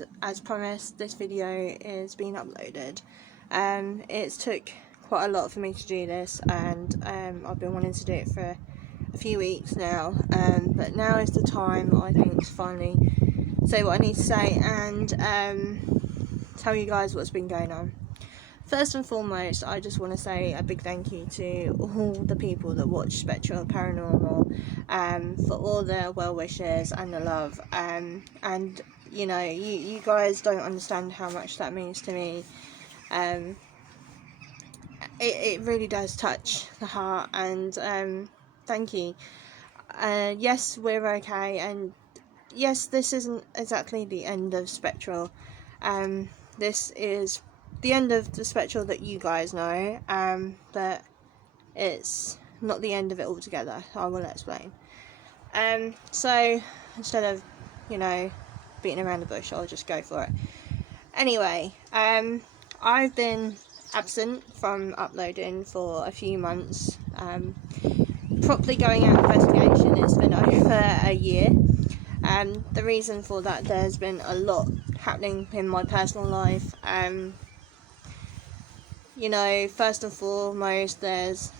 and as promised, this video is being uploaded. It's took quite a lot for me to do this, and I've been wanting to do it for a few weeks now, but now is the time, I think, to finally say what I need to say and tell you guys what's been going on. First and foremost, I just want to say a big thank you to all the people that watch Spectral Paranormal, for all the well wishes and the love, and you know, you guys don't understand how much that means to me. It really does touch the heart, and thank you. Yes, we're okay, and yes, this isn't exactly the end of Spectral. This is the end of the Spectral that you guys know, but it's not the end of it altogether. I will explain. So instead of, you know, beating around the bush, I'll just go for it. Anyway, I've been absent from uploading for a few months. Properly going out investigation, it's been over a year. The reason for that, there's been a lot happening in my personal life. You know, first and foremost, there's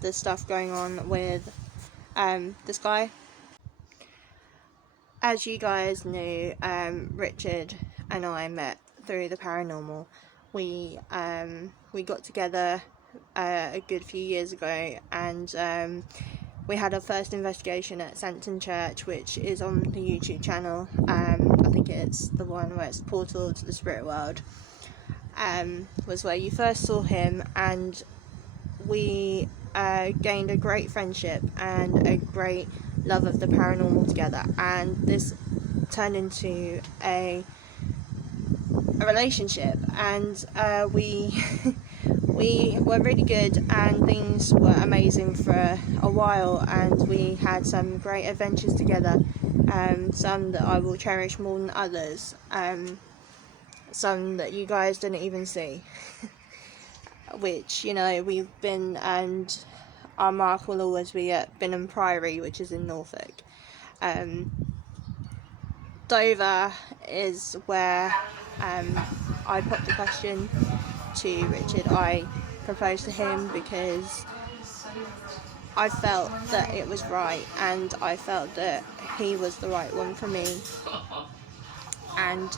the stuff going on with this guy. As you guys knew, Richard and I met through the paranormal. We got together a good few years ago, and we had our first investigation at Sancton Church, which is on the YouTube channel. I think it's the one where it's the portal to the spirit world. Was where you first saw him, and we gained a great friendship and a great love of the paranormal together, and this turned into a relationship, and we we were really good, and things were amazing for a while, and we had some great adventures together, some that I will cherish more than others, some that you guys didn't even see. Which, you know, we've been, and our mark will always be at Binham Priory, which is in Norfolk. Dover is where I popped the question to Richard. I proposed to him because I felt that it was right, and I felt that he was the right one for me. And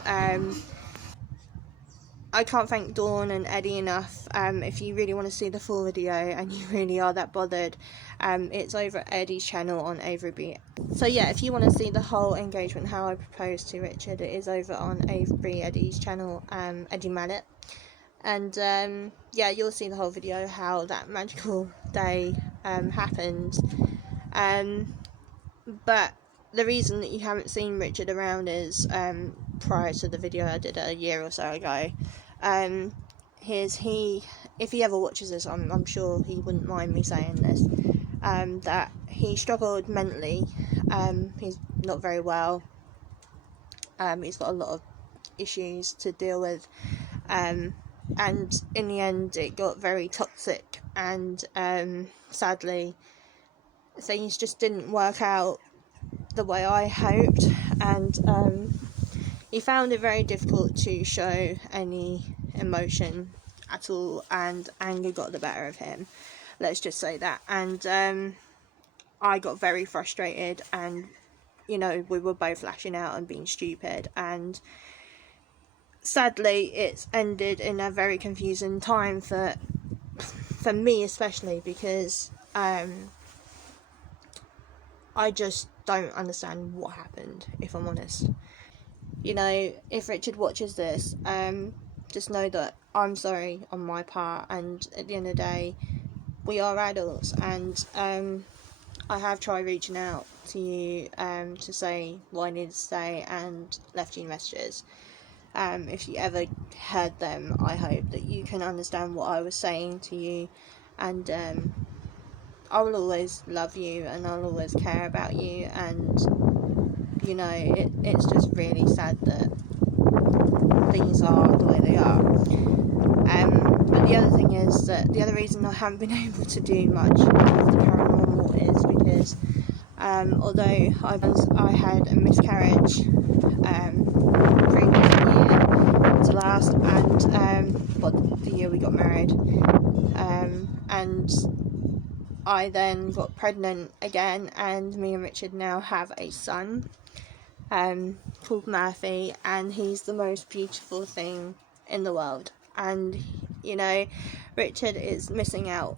I can't thank Dawn and Eddie enough. If you really want to see the full video and you really are that bothered, it's over at Eddie's channel on Avery. So yeah, if you want to see the whole engagement, how I proposed to Richard, it is over on Avery Eddie's channel, Eddie Mallet. And yeah, you'll see the whole video, how that magical day happened. But the reason that you haven't seen Richard around is prior to the video I did a year or so ago. If he ever watches this, I'm sure he wouldn't mind me saying this, that he struggled mentally. He's not very well. He's got a lot of issues to deal with, and in the end it got very toxic, and sadly things just didn't work out the way I hoped, and he found it very difficult to show any emotion at all, and anger got the better of him, let's just say that. And I got very frustrated, and you know, we were both lashing out and being stupid, and sadly it's ended in a very confusing time for me especially, because I just don't understand what happened, if I'm honest. You know, if Richard watches this, just know that I'm sorry on my part, and at the end of the day, we are adults, and I have tried reaching out to you to say what I needed to say, and left you messages. If you ever heard them, I hope that you can understand what I was saying to you, and I will always love you, and I'll always care about you, and you know, it's just really sad that things are the way they are. But the other thing is that the other reason I haven't been able to do much with the paranormal is because although I had a miscarriage previously, to last, and the year we got married, and I then got pregnant again, and me and Richard now have a son called Murphy, and he's the most beautiful thing in the world. And you know, Richard is missing out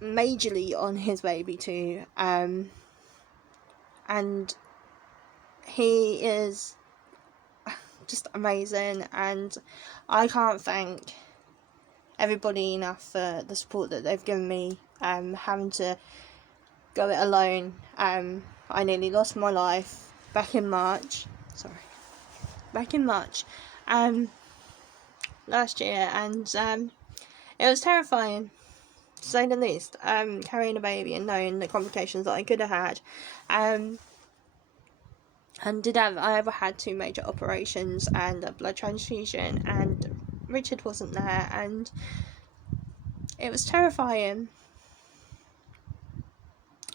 majorly on his baby too, and he is just amazing, and I can't thank everybody enough for the support that they've given me, having to go it alone. I nearly lost my life back in March last year, and it was terrifying, to say the least, carrying a baby and knowing the complications that I could have had. And I ever had 2 major operations and a blood transfusion, and Richard wasn't there, and it was terrifying.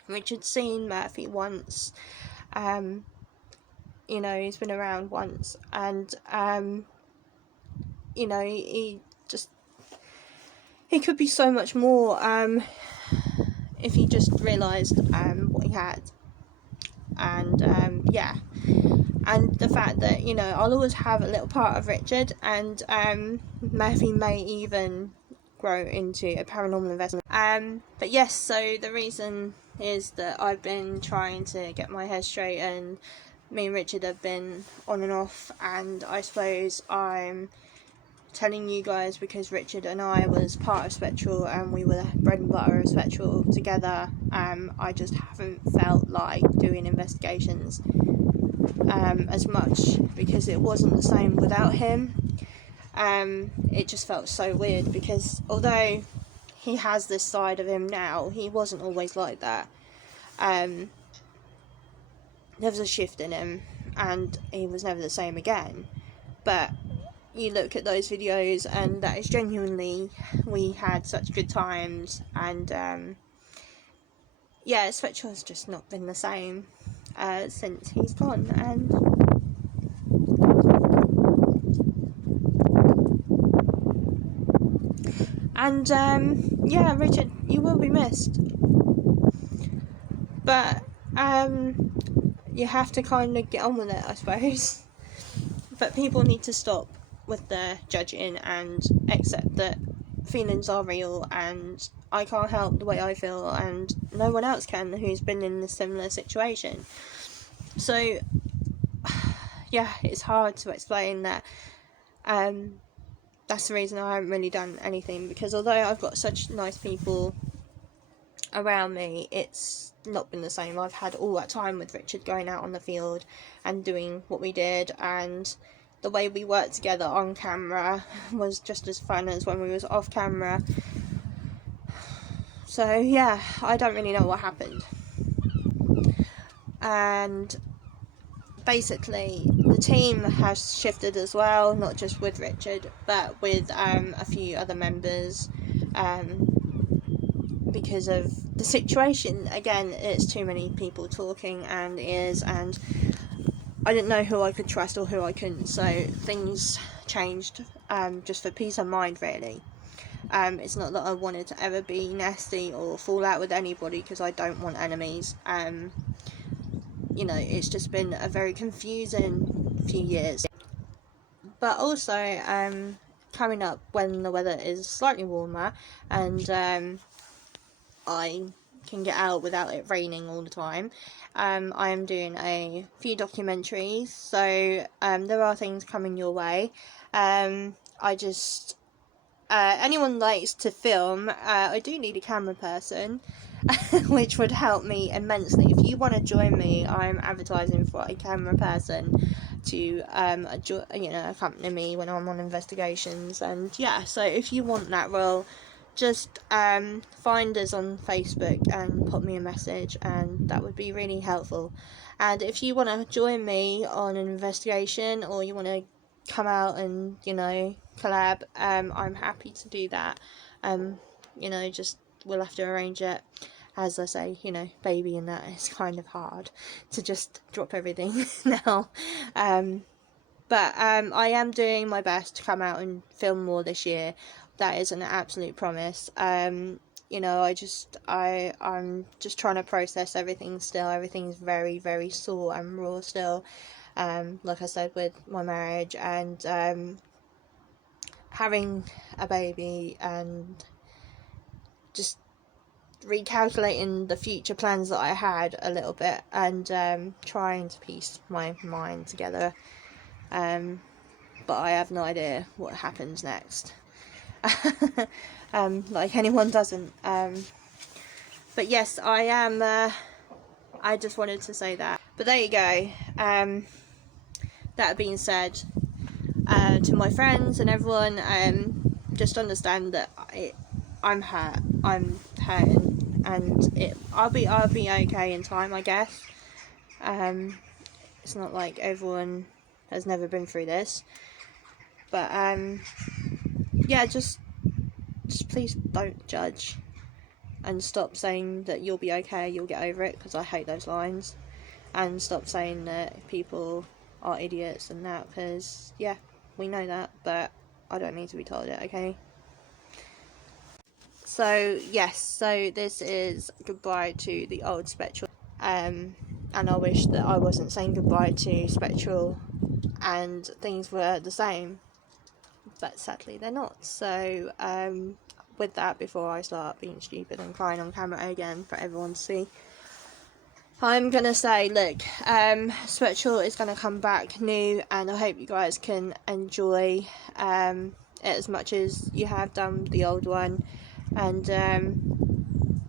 Richard's seen Murphy once, you know, he's been around once, and you know, he could be so much more if he just realised what he had. And yeah, and the fact that, you know, I'll always have a little part of Richard, and Murphy may even grow into a paranormal investment. But yes, so the reason is that I've been trying to get my head straight, and me and Richard have been on and off, and I suppose I'm telling you guys because Richard and I was part of Spectral, and we were the bread and butter of Spectral together. I just haven't felt like doing investigations as much, because it wasn't the same without him. It just felt so weird, because although he has this side of him now, he wasn't always like that. There was a shift in him, and he was never the same again. But you look at those videos, and that is genuinely, we had such good times, and yeah, Spectral has just not been the same since he's gone. And yeah, Richard, you will be missed, but you have to kind of get on with it, I suppose. But people need to stop with the judging and accept that feelings are real, and I can't help the way I feel, and no one else can who's been in a similar situation. So yeah, it's hard to explain that. That's the reason I haven't really done anything, because although I've got such nice people around me, it's not been the same. I've had all that time with Richard going out on the field and doing what we did, and the way we worked together on camera was just as fun as when we was off camera. So yeah, I don't really know what happened. And basically the team has shifted as well, not just with Richard, but with a few other members, because of the situation. Again, it's too many people talking and I didn't know who I could trust or who I couldn't, so things changed, just for peace of mind, really. It's not that I wanted to ever be nasty or fall out with anybody, because I don't want enemies. You know, it's just been a very confusing few years. But also, coming up when the weather is slightly warmer, and I can get out without it raining all the time, I am doing a few documentaries, so there are things coming your way. Anyone likes to film, I do need a camera person, which would help me immensely. If you want to join me, I'm advertising for a camera person to accompany me when I'm on investigations. And yeah, so if you want that role, just find us on Facebook and put me a message, and that would be really helpful. And if you want to join me on an investigation, or you want to come out and, you know, collab, I'm happy to do that. Just we'll have to arrange it. As I say, you know, baby and that is kind of hard to just drop everything now. But I am doing my best to come out and film more this year. That is an absolute promise. You know, I'm just trying to process everything still. Everything's very, very sore and raw still. Like I said, with my marriage and having a baby, and just recalculating the future plans that I had a little bit, and trying to piece my mind together. But I have no idea what happens next. Like anyone doesn't. But yes, I am. I just wanted to say that. But there you go. That being said, to my friends and everyone, just understand that I'm hurt. I'm hurting, and I'll be okay in time, I guess. It's not like everyone has never been through this, but yeah, just please don't judge, and stop saying that you'll be okay, you'll get over it, because I hate those lines, and stop saying that people are idiots and that, because yeah, we know that, but I don't need to be told it, okay? So yes, so this is goodbye to the old Spectral, and I wish that I wasn't saying goodbye to Spectral and things were the same, but sadly they're not. So with that, before I start being stupid and crying on camera again for everyone to see, I'm gonna say, look, Spectral is gonna come back new, and I hope you guys can enjoy it as much as you have done the old one. And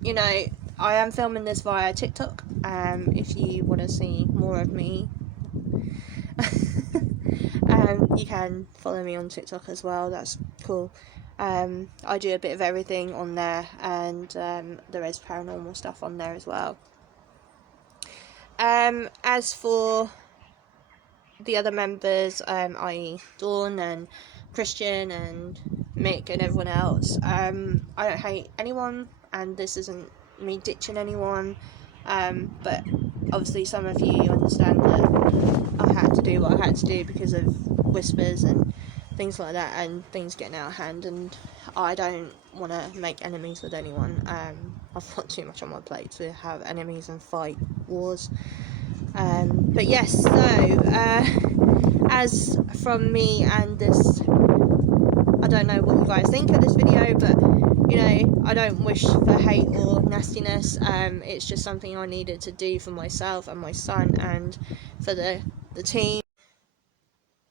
you know, I am filming this via TikTok. If you want to see more of me, you can follow me on TikTok as well. That's cool. I do a bit of everything on there, and there is paranormal stuff on there as well. As for the other members, i.e. Dawn and Christian and Mick and everyone else, I don't hate anyone, and this isn't me ditching anyone, but obviously some of you understand that I had to do what I had to do because of whispers and things like that, and things getting out of hand, and I don't want to make enemies with anyone. I've got too much on my plate to have enemies and fight wars. But yes, so as from me and this, I don't know what you guys think of this video, but you know, I don't wish for hate or nastiness. It's just something I needed to do for myself and my son, and for the team.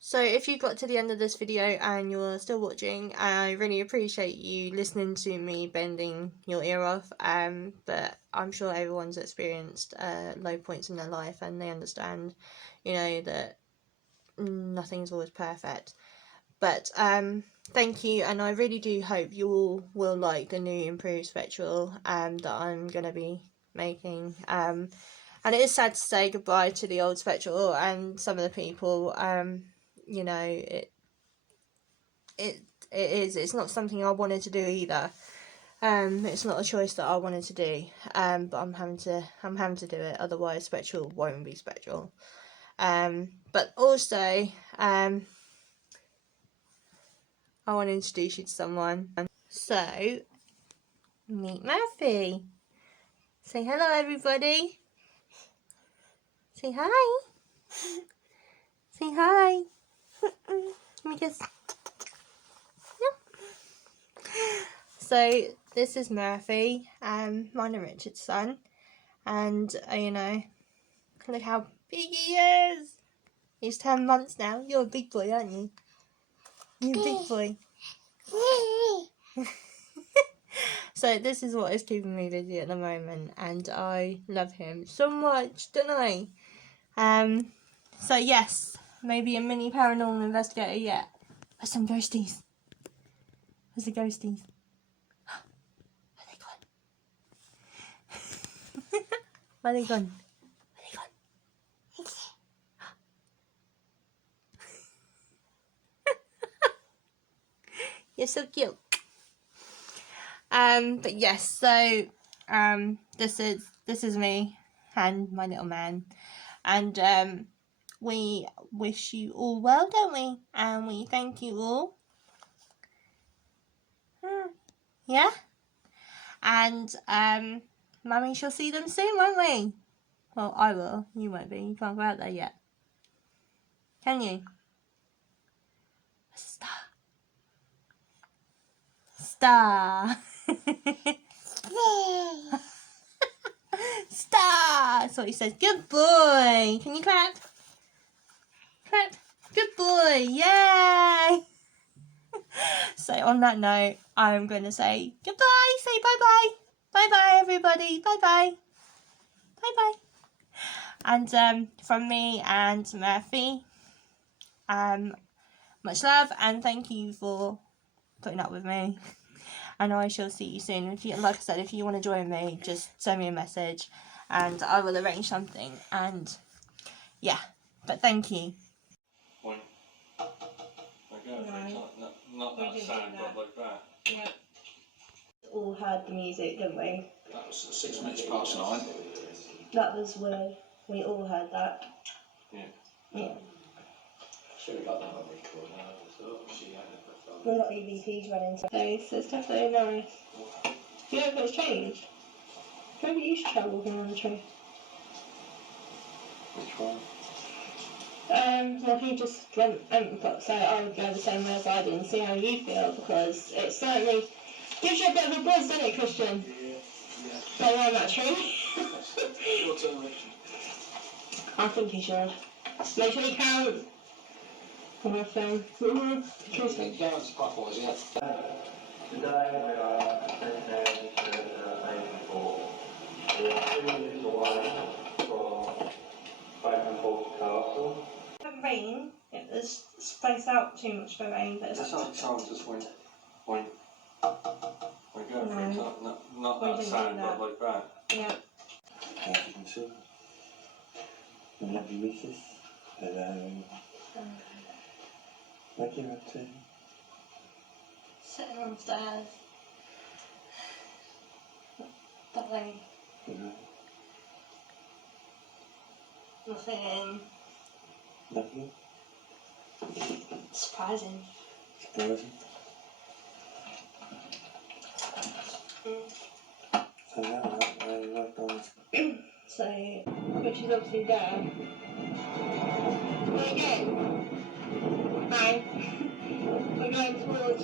So if you got to the end of this video and you're still watching, I really appreciate you listening to me bending your ear off, but I'm sure everyone's experienced low points in their life, and they understand, you know, that nothing's always perfect. But thank you, and I really do hope you all will like the new improved Spectral that I'm going to be making. And it is sad to say goodbye to the old Spectral and some of the people. You know, it's not something I wanted to do either. It's not a choice that I wanted to do. But I'm having to do it. Otherwise, Spectral won't be Spectral. But also, I want to introduce you to someone. So, meet Murphy. Say hello, everybody. Say hi. Say hi. Let me kiss. So this is Murphy, mine and Richard's son, and you know, look how big he is. He's 10 months now. You're a big boy, aren't you? You're a big boy. So this is what is keeping me busy at the moment, and I love him so much, don't I? So yes, maybe a mini paranormal investigator yet. There's some ghosties. There's the ghosties. Where are they gone? Where are they gone? You're so cute. But yes, so this is me and my little man, and we wish you all well, don't we? And we thank you all. Yeah? And Mummy shall see them soon, won't we? Well, I will. You won't be. You can't go out there yet. Can you? Star. Star. Star. That's what he says. Good boy. Can you clap? Clap. Good boy. Yay. So on that note, I'm going to say goodbye. Say bye-bye. Bye-bye, everybody. Bye-bye. Bye-bye. And from me and Murphy, much love and thank you for putting up with me. And I shall see you soon. If you, like I said, if you want to join me, just send me a message and I will arrange something. And yeah, but thank you. Point. Okay, not that sound, but like that. Yeah. All heard the music, didn't we? That was 6 minutes past 9. That was weird. We all heard that. Yeah. Yeah. Should have got that on record now. We're not EVPs running today, so it's definitely nice. You know if it's changed? Maybe you should try walking around the tree. Which one? Well, he just went and so I would go the same way as I did and see how you feel, because it certainly gives you a bit of a buzz, doesn't it, Christian? Yeah. Go around that tree. Your turn, Richard. I think you should. Make sure you count. On my phone. Interesting. Yeah, it's quite boys, yeah. Today we are preparing to aim for. We're 2 minutes away from Spectral Castle. Rain, it was spaced out too much for rain, but it's That's not sound, just point. We go for it, not We that didn't sound, do that. but like that. Yeah. As you can see, we have the missus. Hello. What are you up to? Sitting on stairs. That way. Nothing Nothing? surprising. Surprising? So now we're right on. So, which is obviously there. We're again. Hi. We're going towards.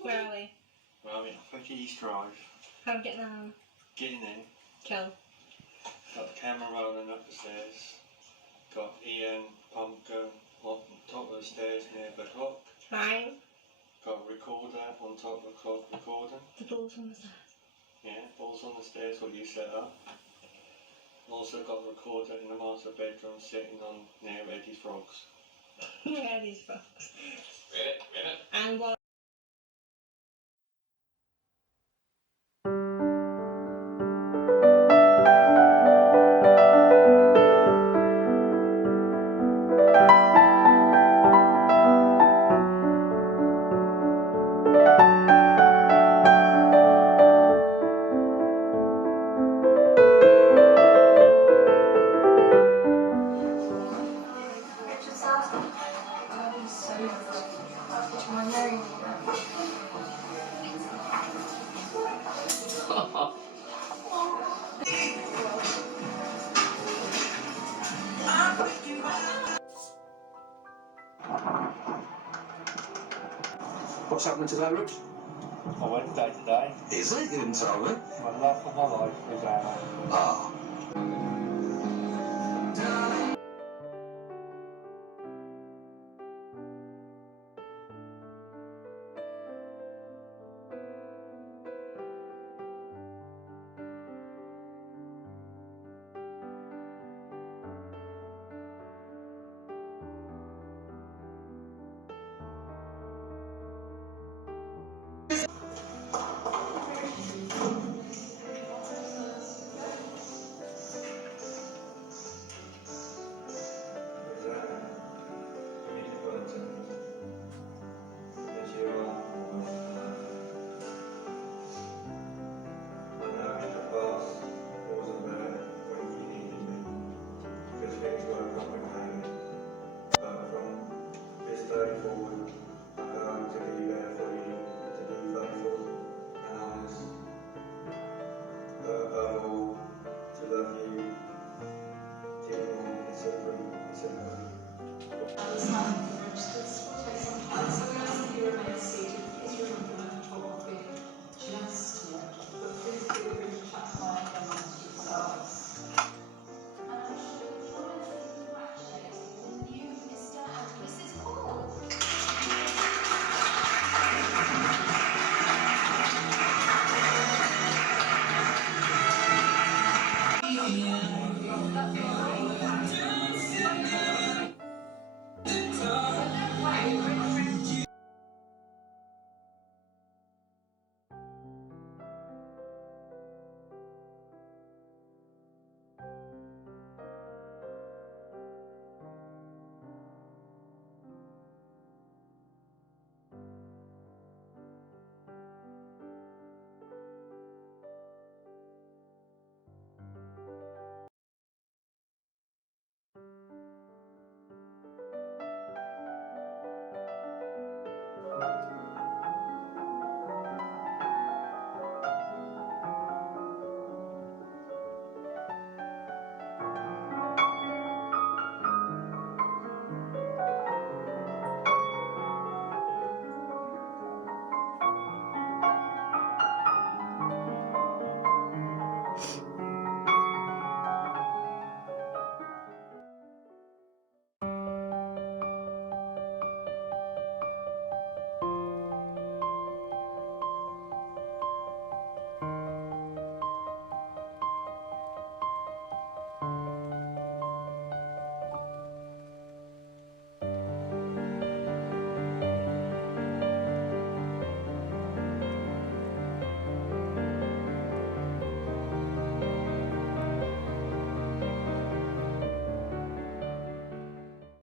Where are we? Well, we're at East Drive. How are we getting on? Getting in. Cool. Got the camera rolling up the stairs. Got Ian Pump going on top of the stairs near the clock. Right. Got a recorder on top of the clock recording. The ball's on the stairs. Yeah, balls on the stairs, what you set up. Also got a recorder in the master bedroom sitting on near Eddie's frogs. Yeah, these frogs. Really? And what? What's happening today, Rich? My Wednesday today. Is it? You didn't tell me. My love of my life is out. Ah.